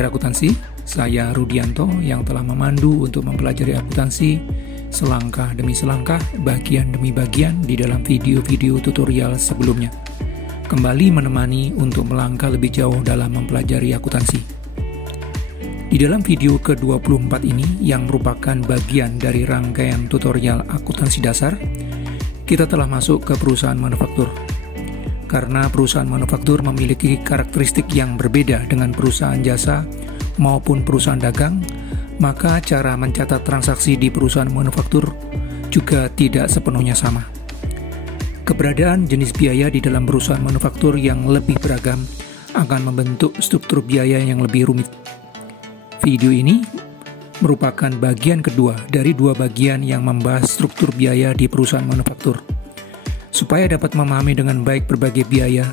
Belajar Akuntansi, saya Rudianto yang telah memandu untuk mempelajari akuntansi selangkah demi selangkah, bagian demi bagian di dalam video-video tutorial sebelumnya. Kembali menemani untuk melangkah lebih jauh dalam mempelajari akuntansi. Di dalam video ke-24 ini yang merupakan bagian dari rangkaian tutorial akuntansi dasar, kita telah masuk ke perusahaan manufaktur. Karena perusahaan manufaktur memiliki karakteristik yang berbeda dengan perusahaan jasa maupun perusahaan dagang, maka cara mencatat transaksi di perusahaan manufaktur juga tidak sepenuhnya sama. Keberadaan jenis biaya di dalam perusahaan manufaktur yang lebih beragam akan membentuk struktur biaya yang lebih rumit. Video ini merupakan bagian kedua dari dua bagian yang membahas struktur biaya di perusahaan manufaktur. Supaya dapat memahami dengan baik berbagai biaya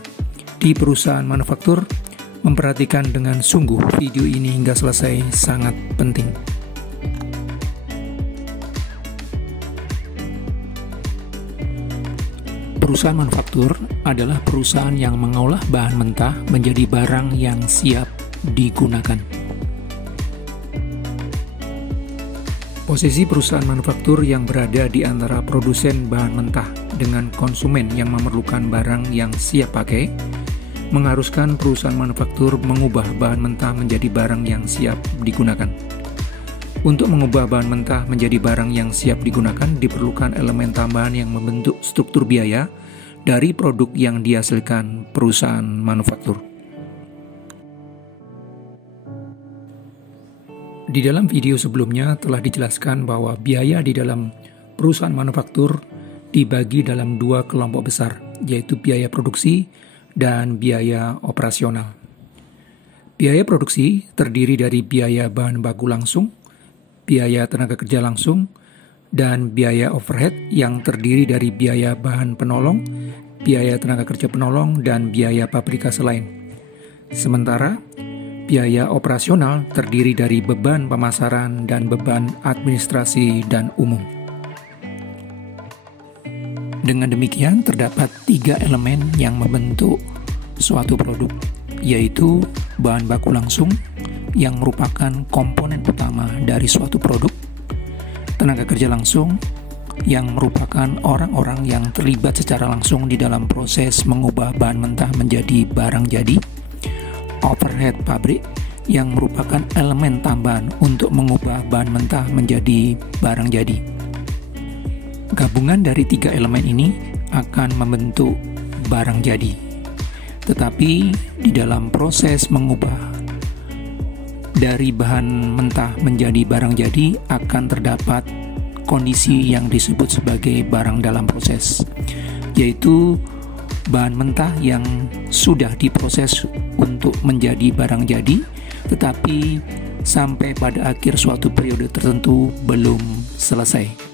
di perusahaan manufaktur, memperhatikan dengan sungguh video ini hingga selesai sangat penting. Perusahaan manufaktur adalah perusahaan yang mengolah bahan mentah menjadi barang yang siap digunakan. Posisi perusahaan manufaktur yang berada di antara produsen bahan mentah dengan konsumen yang memerlukan barang yang siap pakai, mengharuskan perusahaan manufaktur mengubah bahan mentah menjadi barang yang siap digunakan. Untuk mengubah bahan mentah menjadi barang yang siap digunakan, diperlukan elemen tambahan yang membentuk struktur biaya dari produk yang dihasilkan perusahaan manufaktur. Di dalam video sebelumnya telah dijelaskan bahwa biaya di dalam perusahaan manufaktur dibagi dalam dua kelompok besar, yaitu biaya produksi dan biaya operasional. Biaya produksi terdiri dari biaya bahan baku langsung, biaya tenaga kerja langsung, dan biaya overhead yang terdiri dari biaya bahan penolong, biaya tenaga kerja penolong, dan biaya pabrikase lain. Sementara biaya operasional terdiri dari beban pemasaran dan beban administrasi dan umum. Dengan demikian, terdapat 3 elemen yang membentuk suatu produk, yaitu bahan baku langsung yang merupakan komponen utama dari suatu produk, tenaga kerja langsung yang merupakan orang-orang yang terlibat secara langsung di dalam proses mengubah bahan mentah menjadi barang jadi, overhead pabrik yang merupakan elemen tambahan untuk mengubah bahan mentah menjadi barang jadi. Gabungan dari 3 elemen ini akan membentuk barang jadi. Tetapi di dalam proses mengubah dari bahan mentah menjadi barang jadi akan terdapat kondisi yang disebut sebagai barang dalam proses, yaitu bahan mentah yang sudah diproses untuk menjadi barang jadi, tetapi sampai pada akhir suatu periode tertentu belum selesai.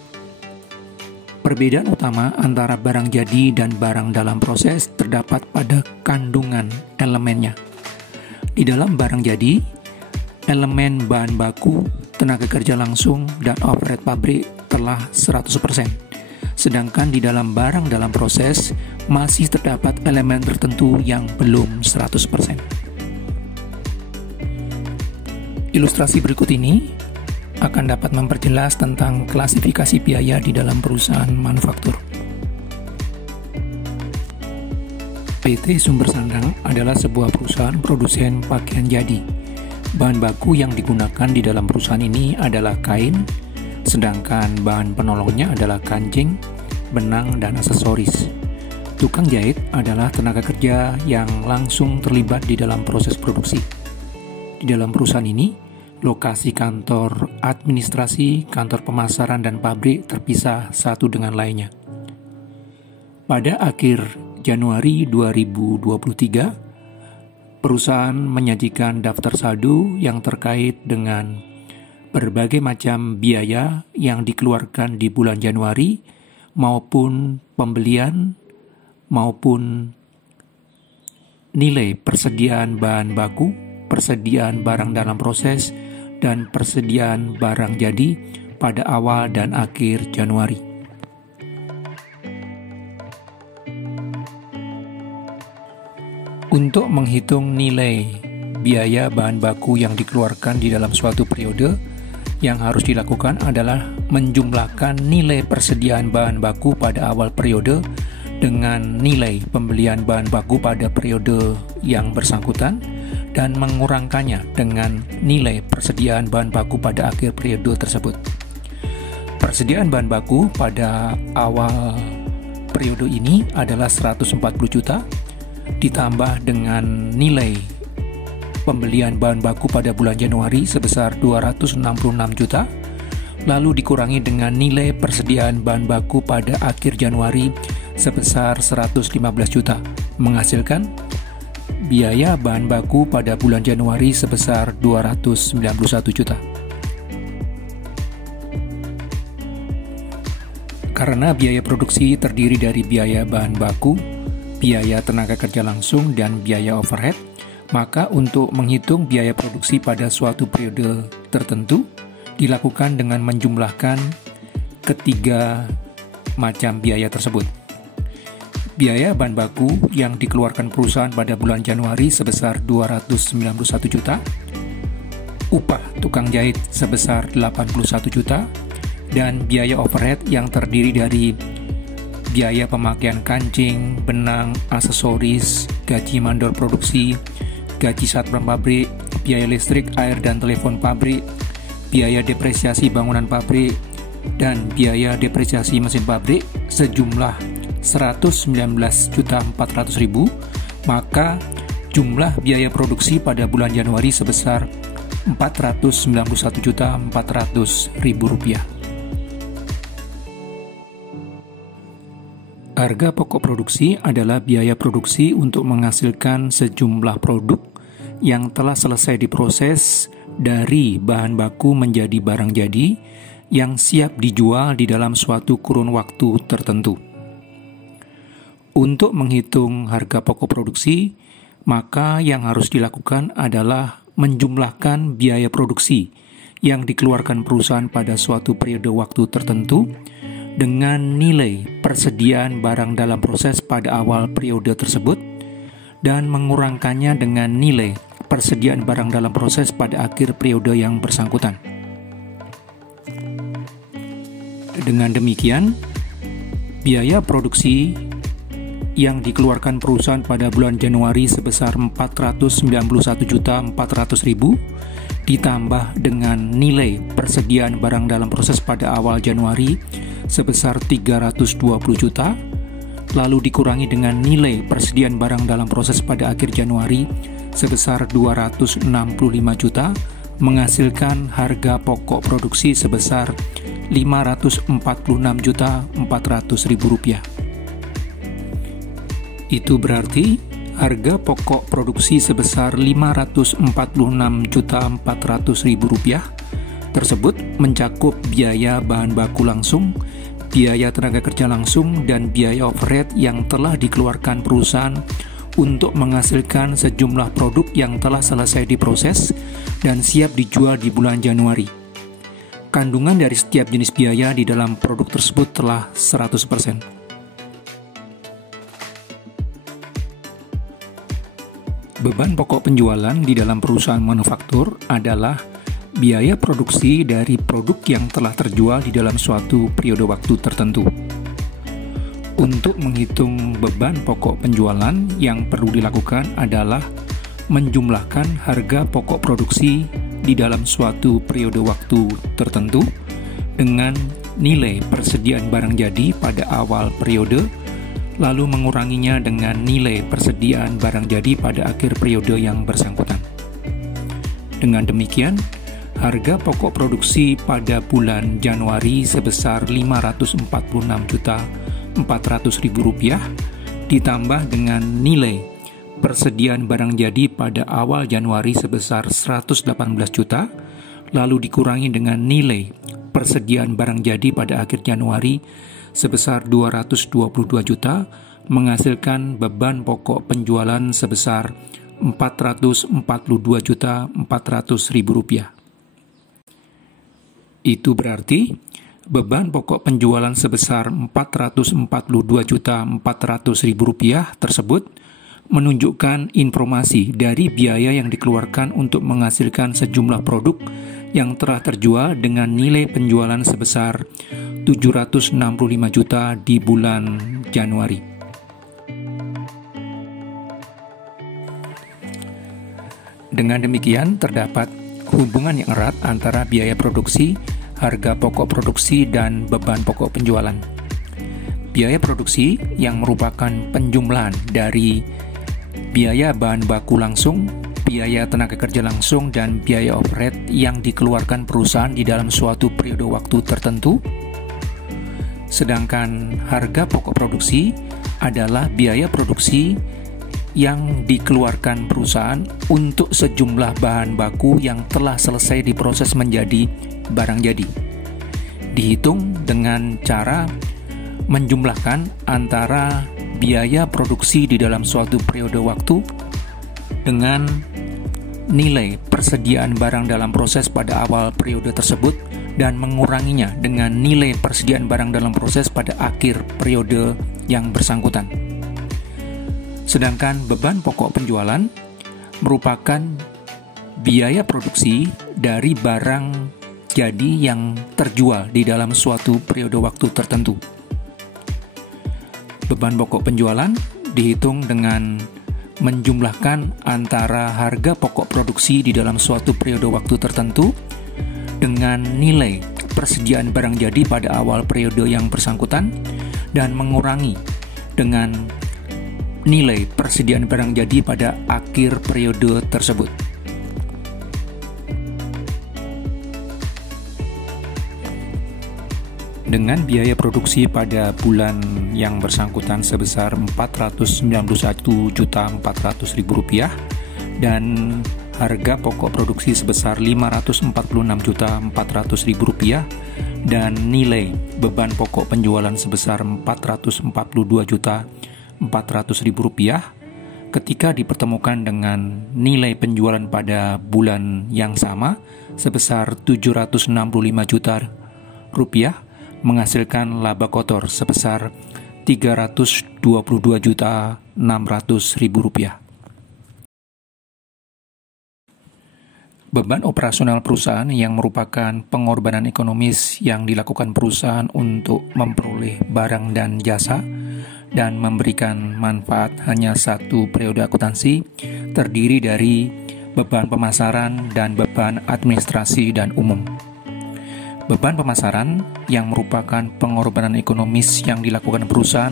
Perbedaan utama antara barang jadi dan barang dalam proses terdapat pada kandungan elemennya. Di dalam barang jadi, elemen bahan baku, tenaga kerja langsung, dan overhead pabrik telah 100%. Sedangkan di dalam barang dalam proses masih terdapat elemen tertentu yang belum 100%. Ilustrasi berikut ini akan dapat memperjelas tentang klasifikasi biaya di dalam perusahaan manufaktur. PT Sumber Sandang adalah sebuah perusahaan produsen pakaian jadi. Bahan baku yang digunakan di dalam perusahaan ini adalah kain, sedangkan bahan penolongnya adalah kancing, benang, dan aksesoris. Tukang jahit adalah tenaga kerja yang langsung terlibat di dalam proses produksi. Di dalam perusahaan ini, lokasi kantor administrasi, kantor pemasaran, dan pabrik terpisah satu dengan lainnya. Pada akhir Januari 2023, perusahaan menyajikan daftar saldo yang terkait dengan berbagai macam biaya yang dikeluarkan di bulan Januari maupun pembelian maupun nilai persediaan bahan baku, persediaan barang dalam proses, dan persediaan barang jadi pada awal dan akhir Januari. Untuk menghitung nilai biaya bahan baku yang dikeluarkan di dalam suatu periode, yang harus dilakukan adalah menjumlahkan nilai persediaan bahan baku pada awal periode dengan nilai pembelian bahan baku pada periode yang bersangkutan dan mengurangkannya dengan nilai persediaan bahan baku pada akhir periode tersebut. Persediaan bahan baku pada awal periode ini adalah 140 juta ditambah dengan nilai pembelian bahan baku pada bulan Januari sebesar 266 juta, lalu dikurangi dengan nilai persediaan bahan baku pada akhir Januari sebesar 115 juta, menghasilkan biaya bahan baku pada bulan Januari sebesar 291 juta. Karena biaya produksi terdiri dari biaya bahan baku, biaya tenaga kerja langsung, dan biaya overhead, maka untuk menghitung biaya produksi pada suatu periode tertentu dilakukan dengan menjumlahkan ketiga macam biaya tersebut. Biaya bahan baku yang dikeluarkan perusahaan pada bulan Januari sebesar 291 juta, upah tukang jahit sebesar 81 juta, dan biaya overhead yang terdiri dari biaya pemakaian kancing, benang, aksesoris, gaji mandor produksi, gaji satpam pabrik, biaya listrik, air dan telepon pabrik, biaya depresiasi bangunan pabrik, dan biaya depresiasi mesin pabrik sejumlah 119.400.000, maka jumlah biaya produksi pada bulan Januari sebesar 491.400.000 rupiah. Harga pokok produksi adalah biaya produksi untuk menghasilkan sejumlah produk yang telah selesai diproses dari bahan baku menjadi barang jadi yang siap dijual di dalam suatu kurun waktu tertentu. Untuk menghitung harga pokok produksi, maka yang harus dilakukan adalah menjumlahkan biaya produksi yang dikeluarkan perusahaan pada suatu periode waktu tertentu dengan nilai persediaan barang dalam proses pada awal periode tersebut dan mengurangkannya dengan nilai persediaan barang dalam proses pada akhir periode yang bersangkutan. Dengan demikian, biaya produksi yang dikeluarkan perusahaan pada bulan Januari sebesar 491.400.000 ditambah dengan nilai persediaan barang dalam proses pada awal Januari sebesar 320 juta, lalu dikurangi dengan nilai persediaan barang dalam proses pada akhir Januari sebesar 265 juta, menghasilkan harga pokok produksi sebesar 546.400.000 rupiah. Itu berarti harga pokok produksi sebesar 546.400.000 rupiah tersebut mencakup biaya bahan baku langsung, biaya tenaga kerja langsung, dan biaya overhead yang telah dikeluarkan perusahaan untuk menghasilkan sejumlah produk yang telah selesai diproses dan siap dijual di bulan Januari. Kandungan dari setiap jenis biaya di dalam produk tersebut telah 100%. Beban pokok penjualan di dalam perusahaan manufaktur adalah biaya produksi dari produk yang telah terjual di dalam suatu periode waktu tertentu. Untuk menghitung beban pokok penjualan, yang perlu dilakukan adalah menjumlahkan harga pokok produksi di dalam suatu periode waktu tertentu dengan nilai persediaan barang jadi pada awal periode, lalu menguranginya dengan nilai persediaan barang jadi pada akhir periode yang bersangkutan. Dengan demikian, harga pokok produksi pada bulan Januari sebesar 546.400.000 rupiah ditambah dengan nilai persediaan barang jadi pada awal Januari sebesar 118 juta, lalu dikurangi dengan nilai persediaan barang jadi pada akhir Januari sebesar 222 juta, menghasilkan beban pokok penjualan sebesar 442.400.000 rupiah. Itu berarti beban pokok penjualan sebesar 442.400.000 rupiah tersebut menunjukkan informasi dari biaya yang dikeluarkan untuk menghasilkan sejumlah produk yang telah terjual dengan nilai penjualan sebesar 765 juta di bulan Januari. Dengan demikian, terdapat hubungan yang erat antara biaya produksi, harga pokok produksi, dan beban pokok penjualan. Biaya produksi yang merupakan penjumlahan dari biaya bahan baku langsung, biaya tenaga kerja langsung, dan biaya overhead yang dikeluarkan perusahaan di dalam suatu periode waktu tertentu. Sedangkan harga pokok produksi adalah biaya produksi yang dikeluarkan perusahaan untuk sejumlah bahan baku yang telah selesai diproses menjadi barang jadi. Dihitung dengan cara menjumlahkan antara biaya produksi di dalam suatu periode waktu dengan nilai persediaan barang dalam proses pada awal periode tersebut dan menguranginya dengan nilai persediaan barang dalam proses pada akhir periode yang bersangkutan. Sedangkan beban pokok penjualan merupakan biaya produksi dari barang jadi yang terjual di dalam suatu periode waktu tertentu. Beban pokok penjualan dihitung dengan menjumlahkan antara harga pokok produksi di dalam suatu periode waktu tertentu dengan nilai persediaan barang jadi pada awal periode yang bersangkutan dan mengurangi dengan nilai persediaan barang jadi pada akhir periode tersebut. Dengan biaya produksi pada bulan yang bersangkutan sebesar Rp491.400.000 dan harga pokok produksi sebesar Rp546.400.000 dan nilai beban pokok penjualan sebesar Rp442.400.000 ketika dipertemukan dengan nilai penjualan pada bulan yang sama sebesar Rp765 juta menghasilkan laba kotor sebesar Rp322.600.000. Beban operasional perusahaan yang merupakan pengorbanan ekonomis yang dilakukan perusahaan untuk memperoleh barang dan jasa dan memberikan manfaat hanya satu periode akuntansi terdiri dari beban pemasaran dan beban administrasi dan umum. Beban pemasaran yang merupakan pengorbanan ekonomis yang dilakukan perusahaan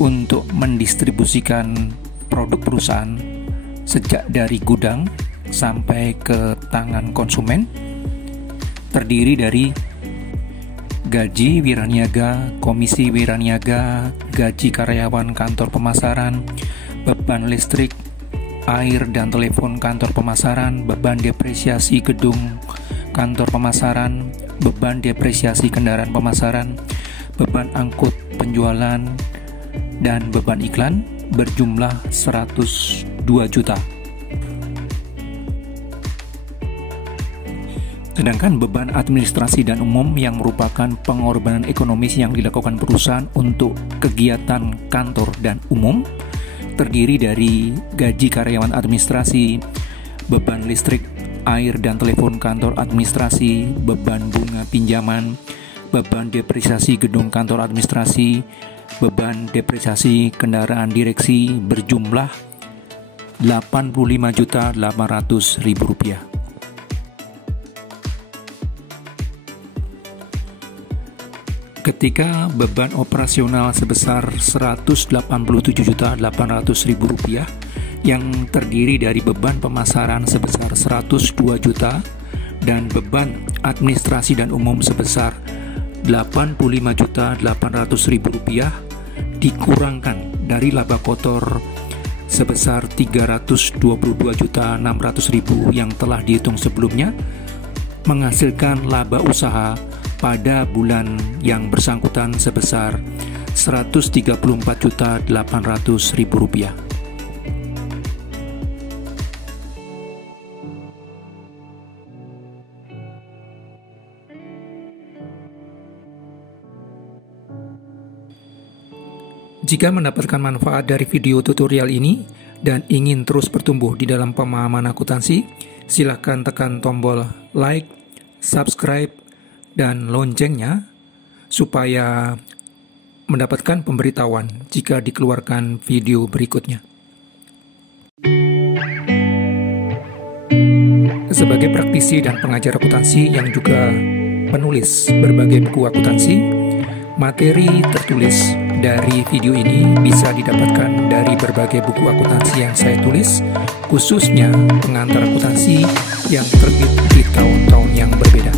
untuk mendistribusikan produk perusahaan sejak dari gudang sampai ke tangan konsumen, terdiri dari gaji wiraniaga, komisi wiraniaga, gaji karyawan kantor pemasaran, beban listrik, air dan telepon kantor pemasaran, beban depresiasi gedung kantor pemasaran, beban depresiasi kendaraan pemasaran, beban angkut penjualan, dan beban iklan berjumlah 102 juta. Sedangkan beban administrasi dan umum yang merupakan pengorbanan ekonomis yang dilakukan perusahaan untuk kegiatan kantor dan umum terdiri dari gaji karyawan administrasi, beban listrik, air dan telepon kantor administrasi, beban bunga pinjaman, beban depresiasi gedung kantor administrasi, beban depresiasi kendaraan direksi berjumlah Rp85.800.000. Ketika beban operasional sebesar Rp187.800.000 yang terdiri dari beban pemasaran sebesar 102 juta dan beban administrasi dan umum sebesar Rp85.800.000 dikurangkan dari laba kotor sebesar Rp322.600.000 yang telah dihitung sebelumnya, menghasilkan laba usaha pada bulan yang bersangkutan sebesar Rp134.800.000. Jika mendapatkan manfaat dari video tutorial ini, dan ingin terus bertumbuh di dalam pemahaman akuntansi, silakan tekan tombol like, subscribe, dan loncengnya supaya mendapatkan pemberitahuan jika dikeluarkan video berikutnya. Sebagai praktisi dan pengajar akuntansi yang juga penulis berbagai buku akuntansi, materi tertulis dari video ini bisa didapatkan dari berbagai buku akuntansi yang saya tulis, khususnya pengantar akuntansi yang terbit di tahun-tahun yang berbeda.